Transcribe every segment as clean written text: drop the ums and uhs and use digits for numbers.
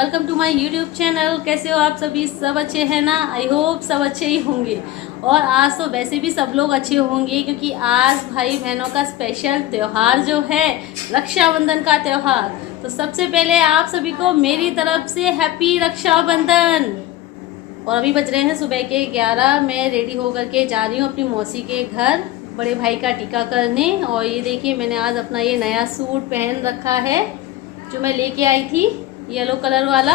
Welcome to my YouTube channel. कैसे हो आप सभी? सब अच्छे हैं ना? आई होप सब अच्छे ही होंगे। और आज तो वैसे भी सब लोग अच्छे होंगे क्योंकि आज भाई बहनों का स्पेशल त्यौहार जो है रक्षाबंधन का त्यौहार। तो सबसे पहले आप सभी को मेरी तरफ से हैप्पी रक्षाबंधन। और अभी बज रहे हैं सुबह के 11। मैं रेडी होकर के जा रही हूँ अपनी मौसी के घर बड़े भाई का टीका करने। और ये देखिए मैंने आज अपना ये नया सूट पहन रखा है जो मैं लेके आई थी, येलो कलर वाला।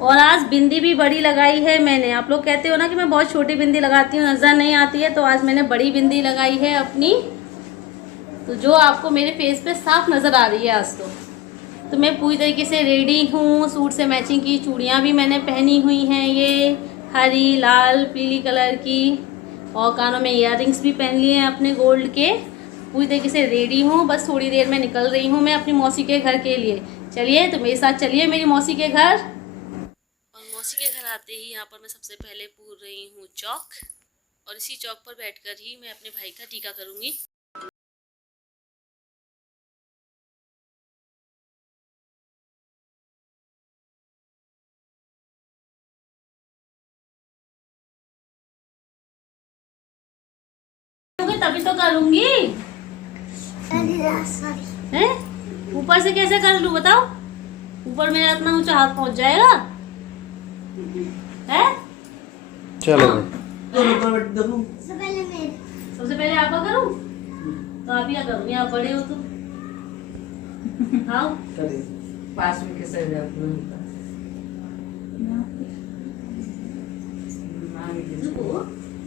और आज बिंदी भी बड़ी लगाई है मैंने। आप लोग कहते हो ना कि मैं बहुत छोटी बिंदी लगाती हूँ, नजर नहीं आती है, तो आज मैंने बड़ी बिंदी लगाई है अपनी, तो जो आपको मेरे फेस पे साफ नजर आ रही है आज तो मैं पूरी तरीके से रेडी हूँ। सूट से मैचिंग की चूड़ियाँ भी मैंने पहनी हुई हैं, ये हरी लाल पीली कलर की। और कानों में इयररिंग्स भी पहन लिए हैं अपने गोल्ड के। पूरी तरीके से रेडी हूँ, बस थोड़ी देर में निकल रही हूँ मैं अपनी मौसी के घर के लिए। चलिए तो मेरे साथ चलिए मेरी मौसी के घर। और मौसी के घर आते ही यहाँ पर मैं सबसे पहले पूर रही हूँ चौक, और इसी चौक पर बैठकर ही मैं अपने भाई का टीका करूँगी। तभी तो करूँगी। हैं? ऊपर से कैसे कर लूँ बताओ? ऊपर मेरा इतना ऊंचा हाथ पहुंच जाएगा? है? चलो सबसे पहले आपका करूं? तो आप क्या करूंगी? आप बड़े हो तो आओ। पास में कैसे रुको,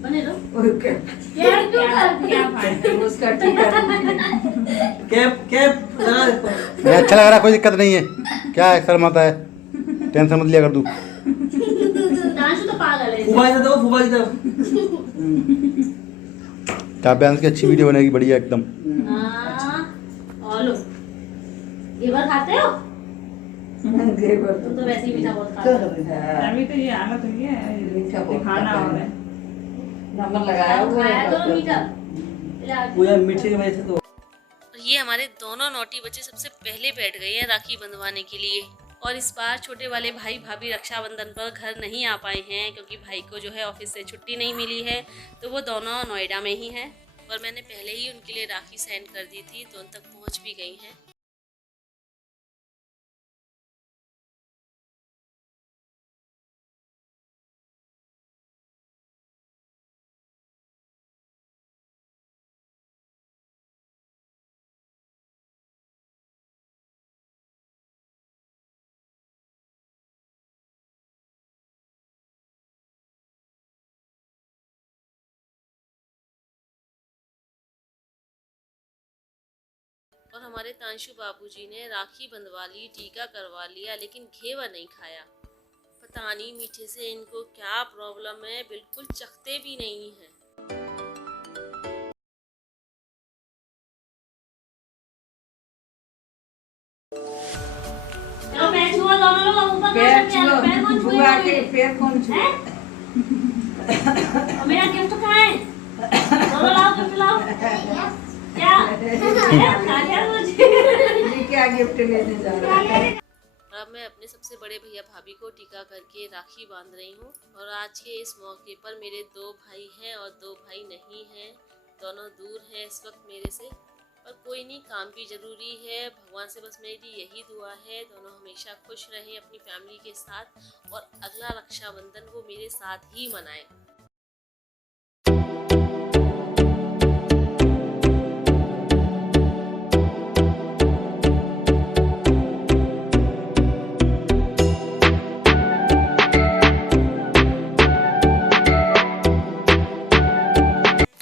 बने रहो। ओके क्या क्यों कर दिया? उसका टीका कैप कैप नहीं, अच्छा लग रहा, कोई दिक्कत नहीं है। क्या है, शर्माता है? टेंशन मत लिया कर तू। दांशु तो पागल है। फुबा जी दो काव्यांश की अच्छी वीडियो बनेगी, बढ़िया एकदम। और लो, घेवर खाते हो? तुम तो वैसे ही मीठा बहुत खाते हो। अभी तो ये आदत हुई है, मीठा बहुत खाना खाता है। और है। नमक लगाया हुआ खाया करो है मीठा। पूरा मीठे की वजह से तो और ये हमारे दोनों नौटी बच्चे सबसे पहले बैठ गए हैं राखी बंधवाने के लिए। और इस बार छोटे वाले भाई भाभी रक्षाबंधन पर घर नहीं आ पाए हैं क्योंकि भाई को जो है ऑफिस से छुट्टी नहीं मिली है, तो वो दोनों नोएडा में ही हैं। और मैंने पहले ही उनके लिए राखी सेंड कर दी थी, तो उन तक पहुंच भी गई हैं। और हमारे तांशु बाबूजी ने राखी बंधवा ली, टीका करवा लिया, लेकिन घेवर नहीं खाया। पता नहीं मीठे से इनको क्या प्रॉब्लम है, बिल्कुल चखते भी नहीं है। चलो पैर छुओ दोनों लोग, ऊपर पैर पैर कौन छुओ बुआ के छुएगा? पैर कौन छुए और मेरा गिफ्ट कहाँ है? दोनों लाओ, गिफ्ट लाओ। क्या? खा लिया मुझे। ये क्या गिफ्ट लेने जा रहा है अब मैं अपने सबसे बड़े भैया भाभी को टीका करके राखी बांध रही हूँ। और आज के इस मौके पर मेरे 2 भाई हैं और 2 भाई नहीं हैं, दोनों दूर हैं इस वक्त मेरे से। पर कोई नहीं, काम भी जरूरी है। भगवान से बस मेरी यही दुआ है दोनों हमेशा खुश रहें अपनी फैमिली के साथ, और अगला रक्षाबंधन वो मेरे साथ ही मनाएं।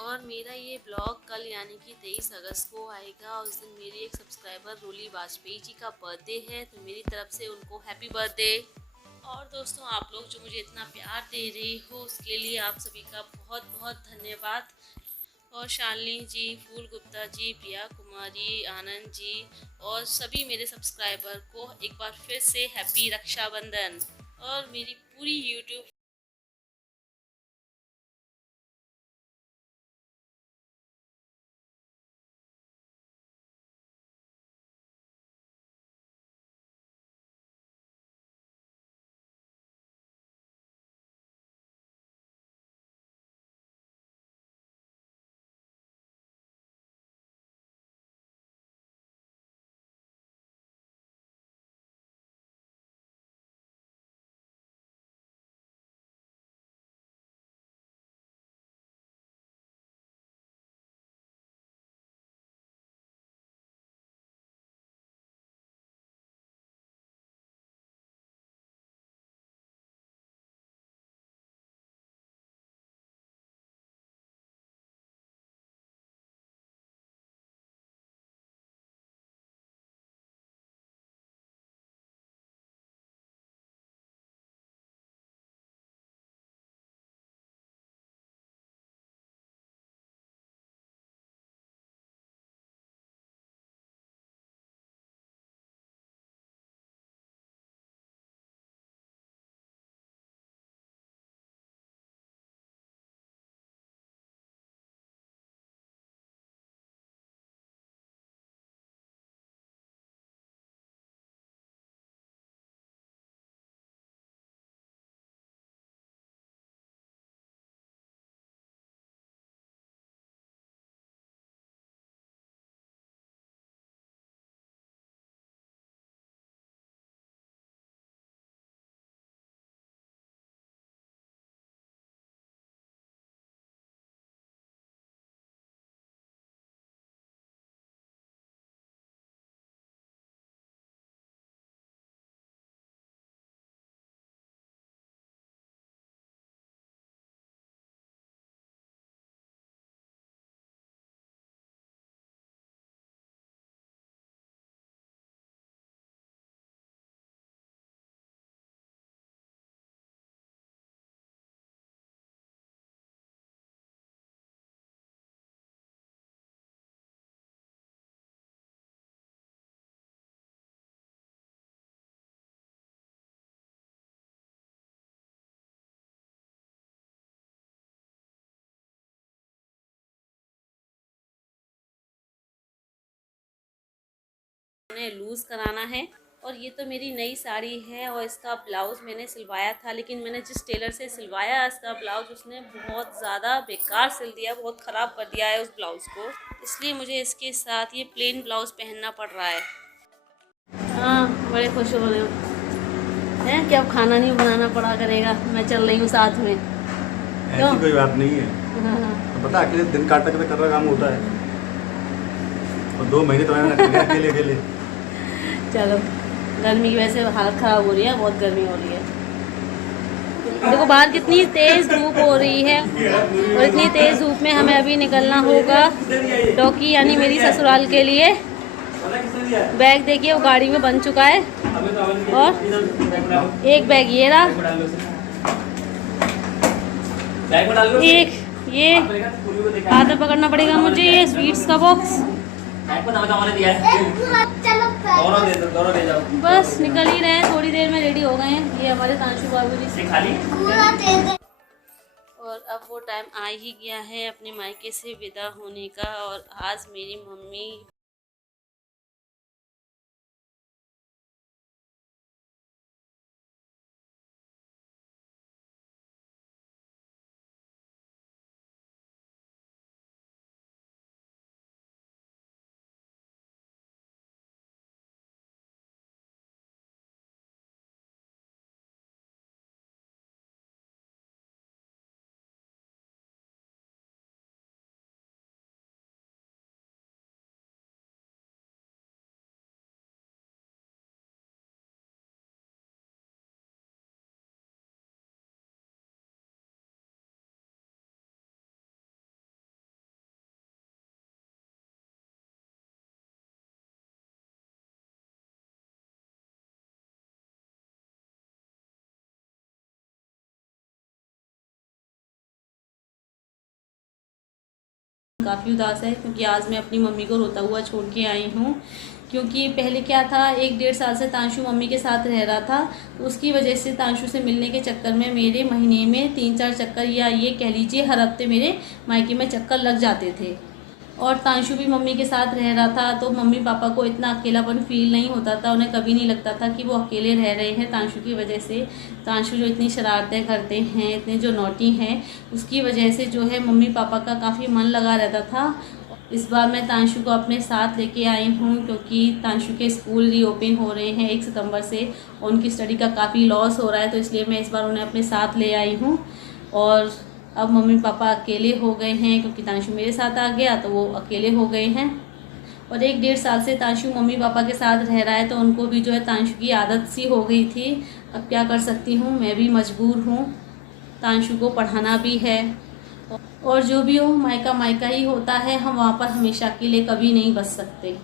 और मेरा ये ब्लॉग कल यानी कि 23 अगस्त को आएगा, और उस दिन मेरी एक सब्सक्राइबर रोली वाजपेयी जी का बर्थडे है, तो मेरी तरफ से उनको हैप्पी बर्थडे। और दोस्तों, आप लोग जो मुझे इतना प्यार दे रही हो उसके लिए आप सभी का बहुत बहुत धन्यवाद। और शालिनी जी, फूल गुप्ता जी, प्रिया कुमारी, आनंद जी और सभी मेरे सब्सक्राइबर को एक बार फिर से हैप्पी रक्षाबंधन। और मेरी पूरी यूट्यूब मैंने लूज़ कराना है। और ये तो मेरी नई साड़ी है और इसका ब्लाउज़ मैंने सिलवाया था, लेकिन मैंने जिस टेलर से सिलवाया इसका ब्लाउज़ उसने बहुत ज़्यादा बेकार सिल दिया, बहुत ख़राब कर दिया है उस ब्लाउज़ को, इसलिए मुझे इसके साथ ये प्लेन ब्लाउज़ पहनना पड़ रहा है। हाँ, बड़े खुश हो रहे हो हैं कि अब खाना नहीं बनाना पड़ा करेगा, मैं चल रही हूँ साथ में। ऐसी कोई बात नहीं है। हाँ। तो पता अकेले दिन काट के कर रहा काम होता है, और 2 महीने तो मैंने अकेले अकेले। चलो, गर्मी की वजह से हालत ख़राब हो रही है, बहुत गर्मी हो रही है। देखो बाहर कितनी तेज़ धूप हो रही है, और इतनी तेज़ धूप में हमें अभी निकलना होगा डॉकी यानी मेरी ससुराल के लिए। बैग देखिए वो गाड़ी में बन चुका है, और एक बैग ये रहा, एक ये हाथ में पकड़ना पड़ेगा मुझे ये स्वीट्स का बॉक्स। बस निकल ही रहे हैं, थोड़ी देर में रेडी हो गए हैं। ये हमारे तांशु बाबू जी से खाली। और अब वो टाइम आ ही गया है अपने मायके से विदा होने का, और आज मेरी मम्मी काफ़ी उदास है, क्योंकि आज मैं अपनी मम्मी को रोता हुआ छोड़ के आई हूँ। क्योंकि पहले क्या था, 1-1.5 साल से तांशु मम्मी के साथ रह रहा था, तो उसकी वजह से तांशु से मिलने के चक्कर में मेरे महीने में 3-4 चक्कर, या ये कह लीजिए हर हफ्ते मेरे मायके में चक्कर लग जाते थे। और तांशु भी मम्मी के साथ रह रहा था, तो मम्मी पापा को इतना अकेलापन फील नहीं होता था, उन्हें कभी नहीं लगता था कि वो अकेले रह रहे हैं तांशु की वजह से। तांशु जो इतनी शरारतें करते हैं, इतने जो नॉटी हैं, उसकी वजह से जो है मम्मी पापा का काफ़ी मन लगा रहता था। इस बार मैं तांशु को अपने साथ लेके आई हूँ, क्योंकि तांशु के स्कूल रीओपन हो रहे हैं 1 सितंबर से, और उनकी स्टडी का काफ़ी लॉस हो रहा है, तो इसलिए मैं इस बार उन्हें अपने साथ ले आई हूँ। और अब मम्मी पापा अकेले हो गए हैं, क्योंकि तांशु मेरे साथ आ गया तो वो अकेले हो गए हैं। और 1-1.5 साल से तांशु मम्मी पापा के साथ रह रहा है, तो उनको भी जो है तांशु की आदत सी हो गई थी। अब क्या कर सकती हूँ, मैं भी मजबूर हूँ, तांशु को पढ़ाना भी है। और जो भी हो, मायका मायका ही होता है, हम वहाँ पर हमेशा के लिए कभी नहीं बच सकते।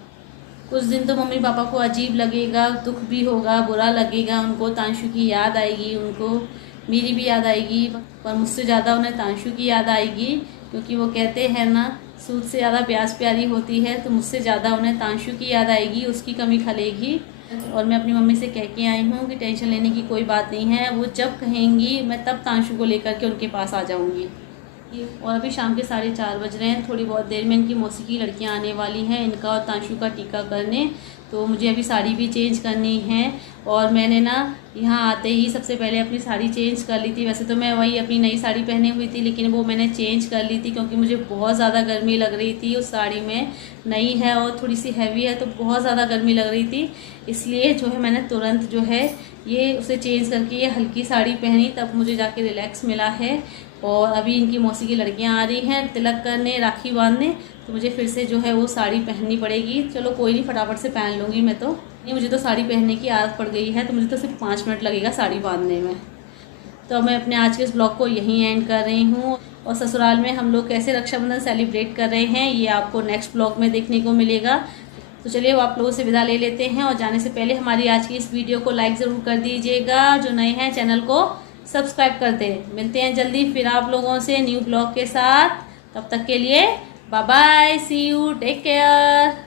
कुछ दिन तो मम्मी पापा को अजीब लगेगा, दुख भी होगा, बुरा लगेगा, उनको तांशु की याद आएगी, उनको मेरी भी याद आएगी, पर मुझसे ज़्यादा उन्हें तांशु की याद आएगी, क्योंकि वो कहते हैं ना, सूद से ज़्यादा प्यास प्यारी होती है, तो मुझसे ज़्यादा उन्हें तांशु की याद आएगी, उसकी कमी खलेगी। और मैं अपनी मम्मी से कह के आई हूँ कि टेंशन लेने की कोई बात नहीं है, वो जब कहेंगी मैं तब तांशु को लेकर के उनके पास आ जाऊँगी। और अभी शाम के 4:30 बज रहे हैं, थोड़ी बहुत देर में इनकी मौसी की लड़कियां आने वाली हैं, इनका और तांशु का टीका करने, तो मुझे अभी साड़ी भी चेंज करनी है। और मैंने ना यहाँ आते ही सबसे पहले अपनी साड़ी चेंज कर ली थी। वैसे तो मैं वही अपनी नई साड़ी पहने हुई थी, लेकिन वो मैंने चेंज कर ली थी, क्योंकि मुझे बहुत ज़्यादा गर्मी लग रही थी उस साड़ी में। नई है और थोड़ी सी हैवी है, तो बहुत ज़्यादा गर्मी लग रही थी, इसलिए जो है मैंने तुरंत जो है ये उसे चेंज करके ये हल्की साड़ी पहनी, तब मुझे जाके रिलैक्स मिला है। और अभी इनकी मौसी की लड़कियां आ रही हैं तिलक करने, राखी बांधने, तो मुझे फिर से जो है वो साड़ी पहननी पड़ेगी। चलो कोई नहीं, फटाफट से पहन लूँगी मैं तो। नहीं, मुझे तो साड़ी पहनने की आदत पड़ गई है, तो मुझे तो सिर्फ 5 मिनट लगेगा साड़ी बांधने में। तो मैं अपने आज के इस ब्लॉग को यहीं एंड कर रही हूँ। और ससुराल में हम लोग कैसे रक्षाबंधन सेलिब्रेट कर रहे हैं, ये आपको नेक्स्ट ब्लॉग में देखने को मिलेगा। तो चलिए वो आप लोगों से विदा ले लेते हैं, और जाने से पहले हमारी आज की इस वीडियो को लाइक ज़रूर कर दीजिएगा। जो नए हैं चैनल को सब्सक्राइब करते हैं। मिलते हैं जल्दी फिर आप लोगों से न्यू ब्लॉग के साथ, तब तक के लिए bye bye, see you, take care.